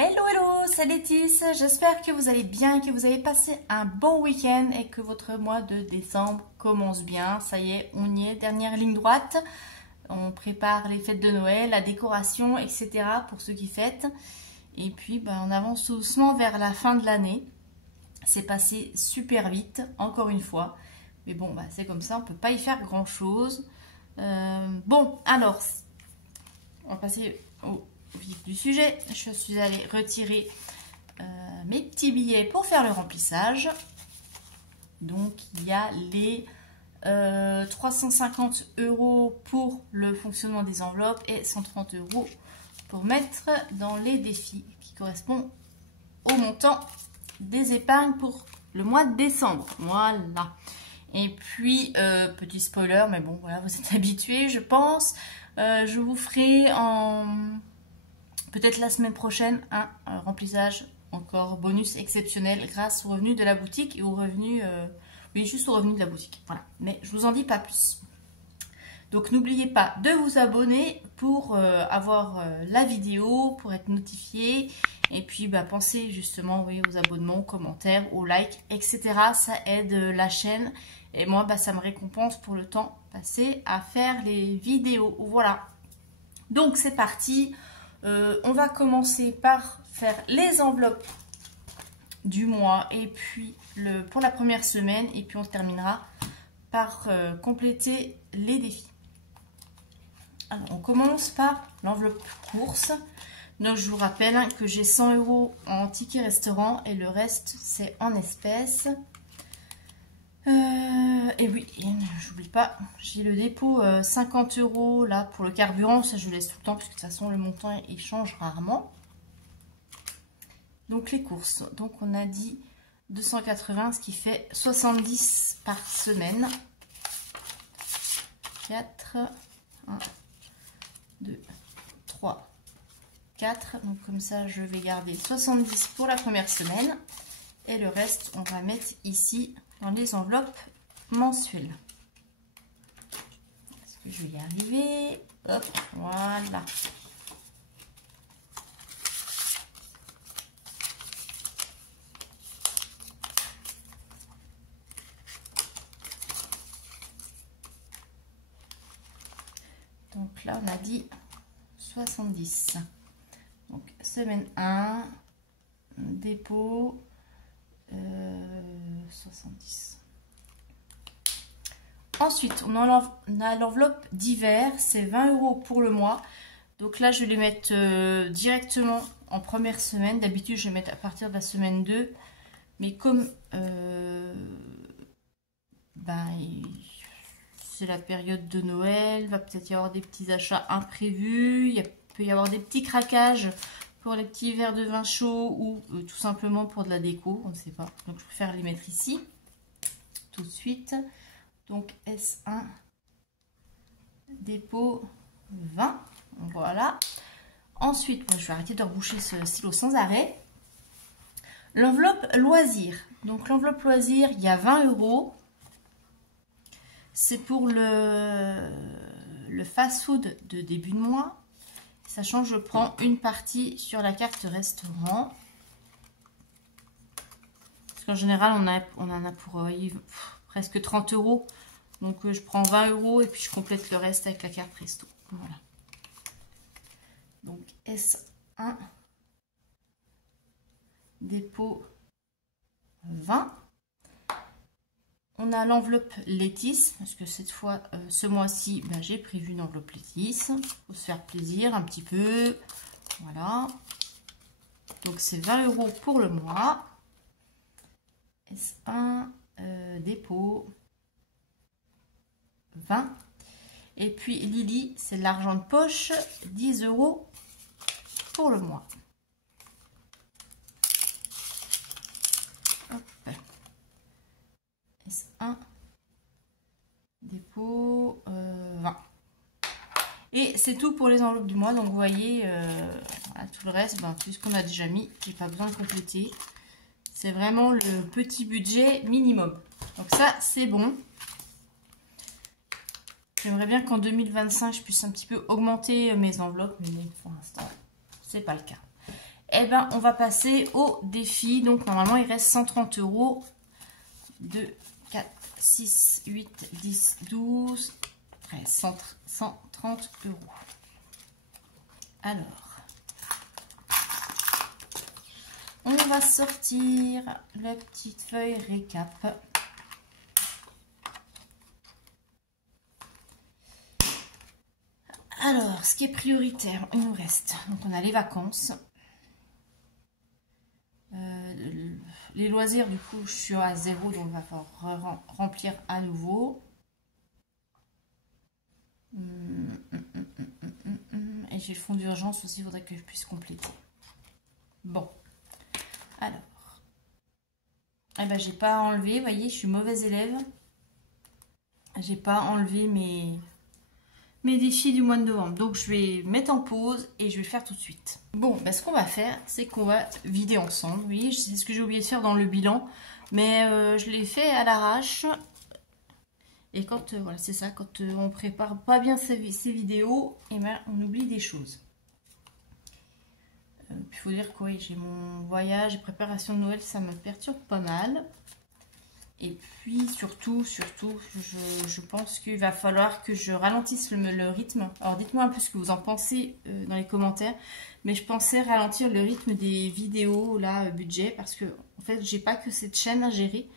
Hello, hello, c'est Laetitia. J'espère que vous allez bien, que vous avez passé un bon week-end et que votre mois de décembre commence bien. Ça y est, on y est, dernière ligne droite. On prépare les fêtes de Noël, la décoration, etc. pour ceux qui fêtent. Et puis, on avance doucement vers la fin de l'année. C'est passé super vite, encore une fois. Mais bon, c'est comme ça, on ne peut pas y faire grand-chose. Bon, alors, on va passer au vif du sujet. Je suis allée retirer mes petits billets pour faire le remplissage. Donc, il y a les 350 € pour le fonctionnement des enveloppes et 130 € pour mettre dans les défis qui correspondent au montant des épargnes pour le mois de décembre. Voilà. Et puis, petit spoiler, mais bon, voilà, vous êtes habitués, je pense. Je vous ferai peut-être la semaine prochaine un remplissage encore bonus exceptionnel grâce aux revenus de la boutique et aux revenus, oui, juste aux revenus de la boutique. Voilà, mais je vous en dis pas plus. Donc, n'oubliez pas de vous abonner pour avoir la vidéo, pour être notifié. Et puis, pensez justement aux abonnements, aux commentaires, aux likes, etc. Ça aide la chaîne. Et moi, ça me récompense pour le temps passé à faire les vidéos. Voilà. Donc, c'est parti. On va commencer par faire les enveloppes du mois. Et puis, pour la première semaine. Et puis, on terminera par compléter les défis. Alors, on commence par l'enveloppe course. Donc, je vous rappelle que j'ai 100 € en ticket restaurant et le reste, c'est en espèces. Et oui, j'oublie pas, j'ai le dépôt 50 € là pour le carburant. Ça, je vous laisse tout le temps, puisque de toute façon, le montant, il change rarement. Donc, les courses. Donc, on a dit 280, ce qui fait 70 par semaine. 4, 1, 2, 3, 4. Donc comme ça, je vais garder 70 pour la première semaine. Et le reste, on va mettre ici dans les enveloppes mensuelles. Est-ce que je vais y arriver? Hop, voilà. Donc là, on a dit 70. Donc, semaine 1, dépôt 70. Ensuite, on a l'enveloppe d'hiver, c'est 20 € pour le mois. Donc là, je vais les mettre directement en première semaine. D'habitude, je vais mettre à partir de la semaine 2. Mais comme c'est la période de Noël, il va peut-être y avoir des petits achats imprévus, il peut y avoir des petits craquages pour les petits verres de vin chaud ou tout simplement pour de la déco, on ne sait pas. Donc je préfère les mettre ici tout de suite. Donc S1, dépôt 20, voilà. Ensuite, je vais arrêter de reboucher ce stylo sans arrêt. L'enveloppe loisir. Donc l'enveloppe loisir, il y a 20 €. C'est pour le fast-food de début de mois. Sachant que je prends une partie sur la carte restaurant. Parce qu'en général, on en a pour presque 30 €. Donc, je prends 20 € et puis je complète le reste avec la carte resto. Voilà. Donc, S1, dépôt 20. On a l'enveloppe Laetitia, parce que cette fois, ce mois-ci, j'ai prévu une enveloppe Laetitia. Il faut se faire plaisir un petit peu. Voilà. Donc, c'est 20 € pour le mois. S1, dépôt 20. Et puis, Lily, c'est de l'argent de poche, 10 € pour le mois. S1, dépôt 20. Et c'est tout pour les enveloppes du mois. Donc vous voyez, voilà, tout le reste, tout ce qu'on a déjà mis, j'ai pas besoin de compléter. C'est vraiment le petit budget minimum. Donc ça, c'est bon. J'aimerais bien qu'en 2025, je puisse un petit peu augmenter mes enveloppes, mais pour l'instant, c'est pas le cas. Eh ben, on va passer au défi. Donc, normalement, il reste 130 €. 2, 4, 6, 8, 10, 12, 13, 130 €. Alors, on va sortir la petite feuille récap. Alors, ce qui est prioritaire, il nous reste. Donc, on a les vacances. Les loisirs, du coup, je suis à 0, donc il va falloir remplir à nouveau. Et j'ai le fonds d'urgence aussi, il faudrait que je puisse compléter. Bon, alors. Eh ben, j'ai pas enlevé, vous voyez, je suis mauvaise élève. J'ai pas enlevé mes défis du mois de novembre. Donc, je vais mettre en pause et je vais le faire tout de suite. Bon, ben, ce qu'on va faire, c'est qu'on va vider ensemble. Oui, c'est ce que j'ai oublié de faire dans le bilan. Mais je l'ai fait à l'arrache. Et quand, voilà, c'est ça, quand on prépare pas bien ces vidéos, et ben, on oublie des choses. Il faut dire que oui, j'ai mon voyage et préparation de Noël, ça me perturbe pas mal. Et puis surtout, je pense qu'il va falloir que je ralentisse le rythme. Alors dites-moi un peu ce que vous en pensez dans les commentaires. Mais je pensais ralentir le rythme des vidéos là, budget, parce que en fait, j'ai pas que cette chaîne à gérer.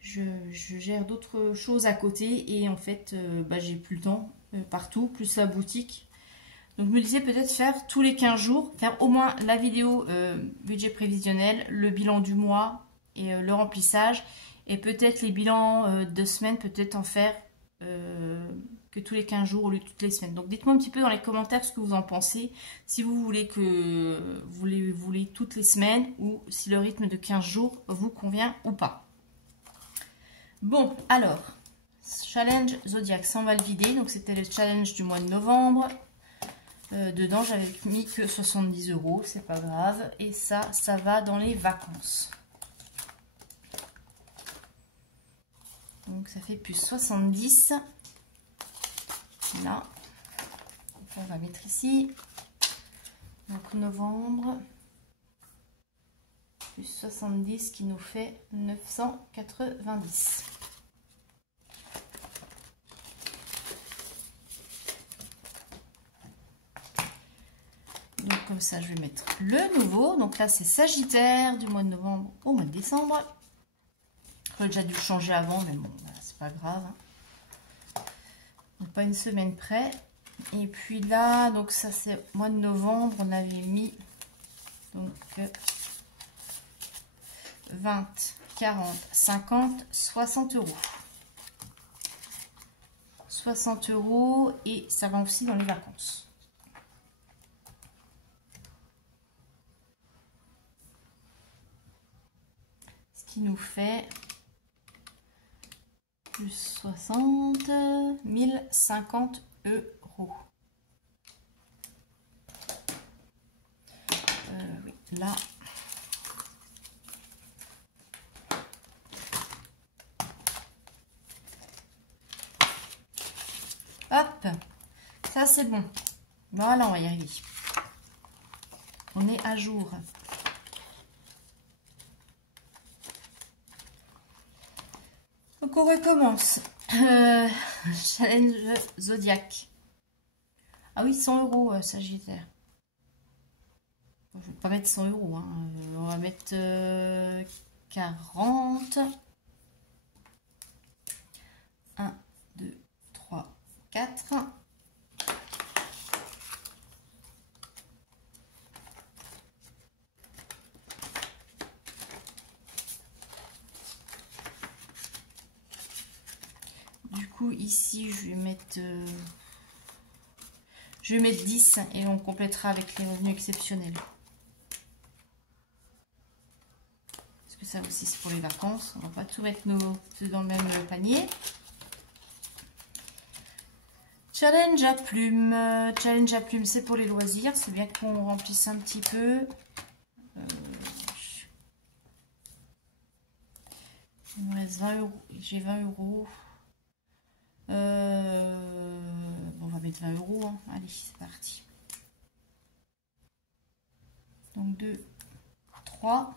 Je gère d'autres choses à côté et en fait, j'ai plus le temps partout, plus la boutique. Donc je me disais peut-être faire tous les 15 jours, faire au moins la vidéo budget prévisionnel, le bilan du mois et le remplissage. Et peut-être les bilans de semaine, peut-être en faire que tous les 15 jours au lieu de toutes les semaines. Donc dites-moi un petit peu dans les commentaires ce que vous en pensez. Si vous voulez que vous voulez toutes les semaines ou si le rythme de 15 jours vous convient ou pas. Bon, alors, challenge Zodiac, ça on va le vider. Donc c'était le challenge du mois de novembre. Dedans, j'avais mis que 70 €, c'est pas grave. Et ça va dans les vacances. Donc ça fait plus 70. Là. Donc, on va mettre ici. Donc novembre. Plus 70 qui nous fait 990. Donc comme ça, je vais mettre le nouveau. Donc là, c'est Sagittaire du mois de novembre au mois de décembre. J'aurais déjà dû le changer avant, mais bon, voilà, c'est pas grave. Donc, pas une semaine près. Et puis là, donc ça c'est mois de novembre, on avait mis donc 20, 40, 50, 60 €. 60 € et ça va aussi dans les vacances. Ce qui nous fait plus 60, 1050 €. Oui, là. Hop, ça c'est bon. Voilà, on va y arriver. On est à jour. Donc on recommence. Challenge Zodiac. Ah oui, 100 € Sagittaire. Je ne vais pas mettre 100 €. Hein. On va mettre 40. 1, 2, 3, 4. Du coup, ici, je vais mettre 10 et on complétera avec les revenus exceptionnels. Parce que ça aussi, c'est pour les vacances. On va pas tout mettre dans le même panier. Challenge à plumes. Challenge à plumes, c'est pour les loisirs. C'est bien qu'on remplisse un petit peu. Il me reste 20 €. J'ai 20 €. Bon, on va mettre 20 €. Hein. Allez, c'est parti. Donc 2, 3,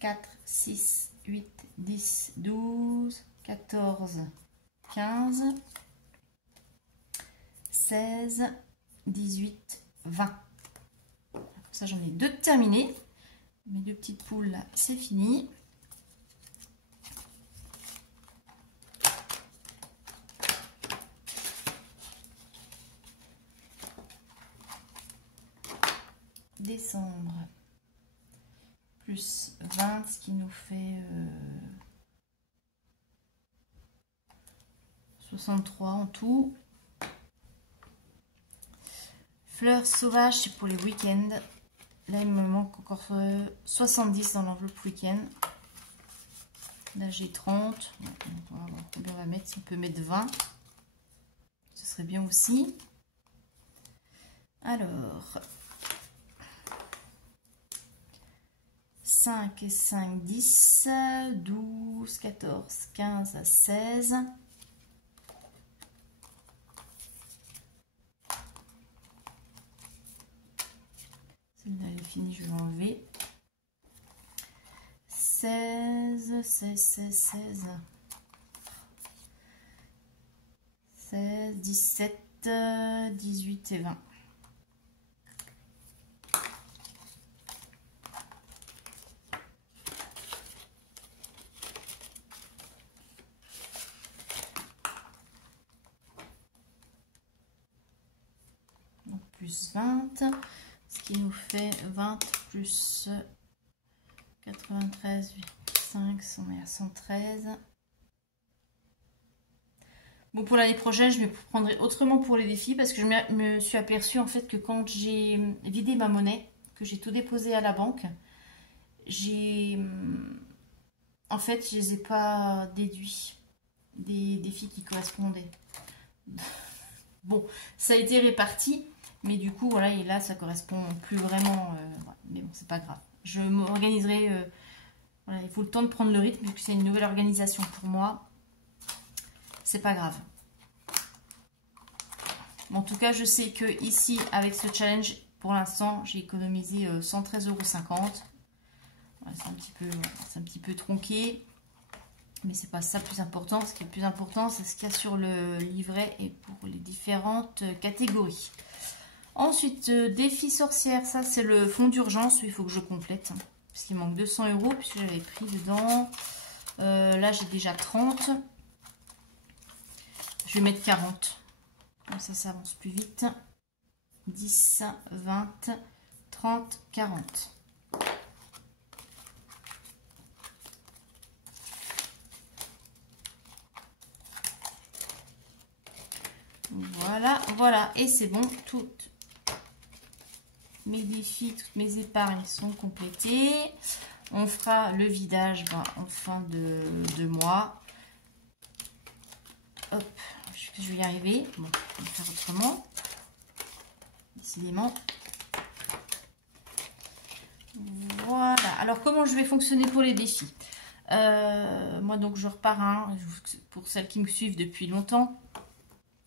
4, 6, 8, 10, 12, 14, 15, 16, 18, 20. Ça, j'en ai 2 de terminés. Mes 2 petites poules là, c'est fini. Décembre plus 20, ce qui nous fait 63 en tout. Fleurs sauvages, c'est pour les week-ends. Là, il me manque encore 70 dans l'enveloppe week-end. Là, j'ai 30. On va voir combien on va mettre. Si on peut mettre 20, ce serait bien aussi. Alors, 5 et 5, 10, 12, 14, 15, 16. Celle-là, elle est finie, je vais l'enlever. 16, 16, 16, 16. 16, 17, 18 et 20. Donc plus 20, ce qui nous fait 20 plus 93,5, on est à 113. Bon, pour l'année prochaine, je me prendrai autrement pour les défis parce que je me suis aperçue en fait que quand j'ai vidé ma monnaie, que j'ai tout déposé à la banque, en fait, je les ai pas déduits des défis qui correspondaient. Bon, ça a été réparti, mais du coup, voilà, et là, ça correspond plus vraiment. Mais bon, c'est pas grave. Je m'organiserai. Voilà, il faut le temps de prendre le rythme, vu que c'est une nouvelle organisation pour moi. C'est pas grave. En tout cas, je sais que ici, avec ce challenge, pour l'instant, j'ai économisé 113,50 €. Voilà, c'est un petit peu tronqué. Mais c'est pas ça le plus important. Ce qui est le plus important, c'est ce qu'il y a sur le livret et pour les différentes catégories. Ensuite, défi sorcière, ça c'est le fonds d'urgence, il faut que je complète. Parce qu'il manque 200 € puisque j'avais pris dedans. Là, j'ai déjà 30. Je vais mettre 40. Comme ça avance plus vite. 10, 20, 30, 40. Voilà, voilà. Et c'est bon, toutes mes défis, toutes mes épargnes sont complétées. On fera le vidage en fin de mois. Hop, je vais y arriver. Bon, on va faire autrement. Décidément. Voilà. Alors, comment je vais fonctionner pour les défis? Moi, donc, je repars pour celles qui me suivent depuis longtemps.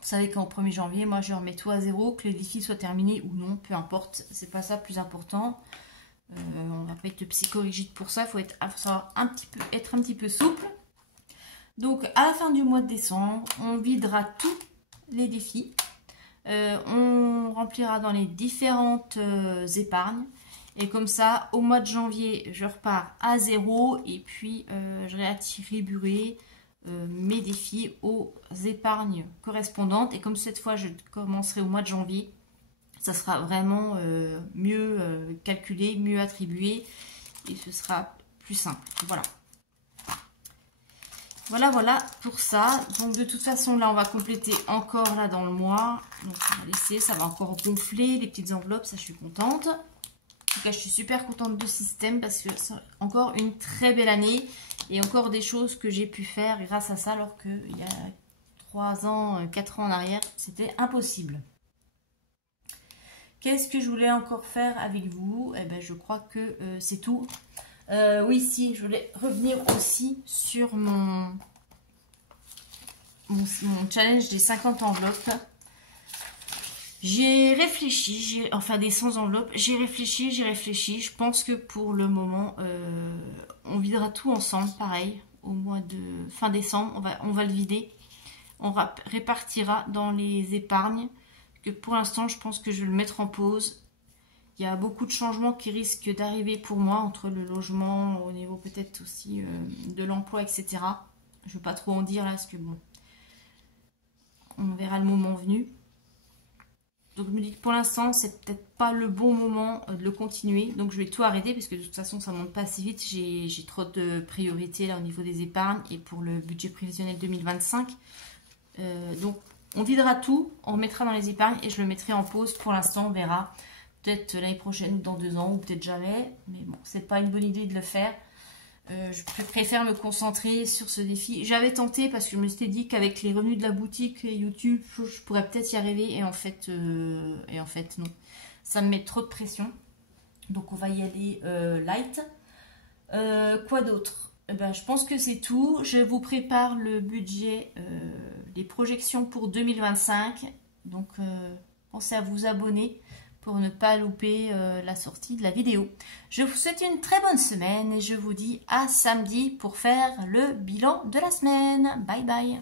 Vous savez qu'en 1er janvier, moi, je remets tout à zéro, que les défis soient terminés ou non, peu importe. C'est pas ça le plus important. On va pas être psychorigide pour ça. Il faut savoir être un petit peu souple. Donc, à la fin du mois de décembre, on videra tous les défis. On remplira dans les différentes épargnes. Et comme ça, au mois de janvier, je repars à zéro. Et puis, je réattribuerai mes défis aux épargnes correspondantes. Et comme cette fois, je commencerai au mois de janvier, ça sera vraiment mieux calculé, mieux attribué. Et ce sera plus simple. Voilà. Voilà pour ça. Donc de toute façon, là, on va compléter encore là dans le mois. Donc on va laisser, ça va encore gonfler les petites enveloppes, ça je suis contente. En tout cas, je suis super contente de ce système parce que c'est encore une très belle année et encore des choses que j'ai pu faire grâce à ça alors qu'il y a 3 ans, 4 ans en arrière, c'était impossible. Qu'est-ce que je voulais encore faire avec vous? Eh ben, je crois que c'est tout. Oui, si, je voulais revenir aussi sur mon challenge des 50 enveloppes. J'ai réfléchi, enfin des sans enveloppe, j'ai réfléchi. Je pense que pour le moment, on videra tout ensemble, pareil, au mois de fin décembre, on va le vider. On répartira dans les épargnes. Que pour l'instant, je pense que je vais le mettre en pause. Il y a beaucoup de changements qui risquent d'arriver pour moi, entre le logement, au niveau peut-être aussi de l'emploi, etc. Je ne veux pas trop en dire là, parce que bon, on verra le moment venu. Donc je me dis que pour l'instant, c'est peut-être pas le bon moment de le continuer. Donc je vais tout arrêter parce que de toute façon, ça ne monte pas assez vite. J'ai trop de priorités là au niveau des épargnes et pour le budget prévisionnel 2025. Donc on videra tout, on remettra dans les épargnes et je le mettrai en pause. Pour l'instant, on verra. Peut-être l'année prochaine ou dans 2 ans ou peut-être jamais. Mais bon, c'est pas une bonne idée de le faire. Je préfère me concentrer sur ce défi. J'avais tenté parce que je me suis dit qu'avec les revenus de la boutique et YouTube, je pourrais peut-être y arriver. Et en fait, non. Ça me met trop de pression. Donc on va y aller light. Quoi d'autre? Ben, je pense que c'est tout. Je vous prépare le budget, les projections pour 2025. Donc pensez à vous abonner pour ne pas louper la sortie de la vidéo. Je vous souhaite une très bonne semaine et je vous dis à samedi pour faire le bilan de la semaine. Bye bye.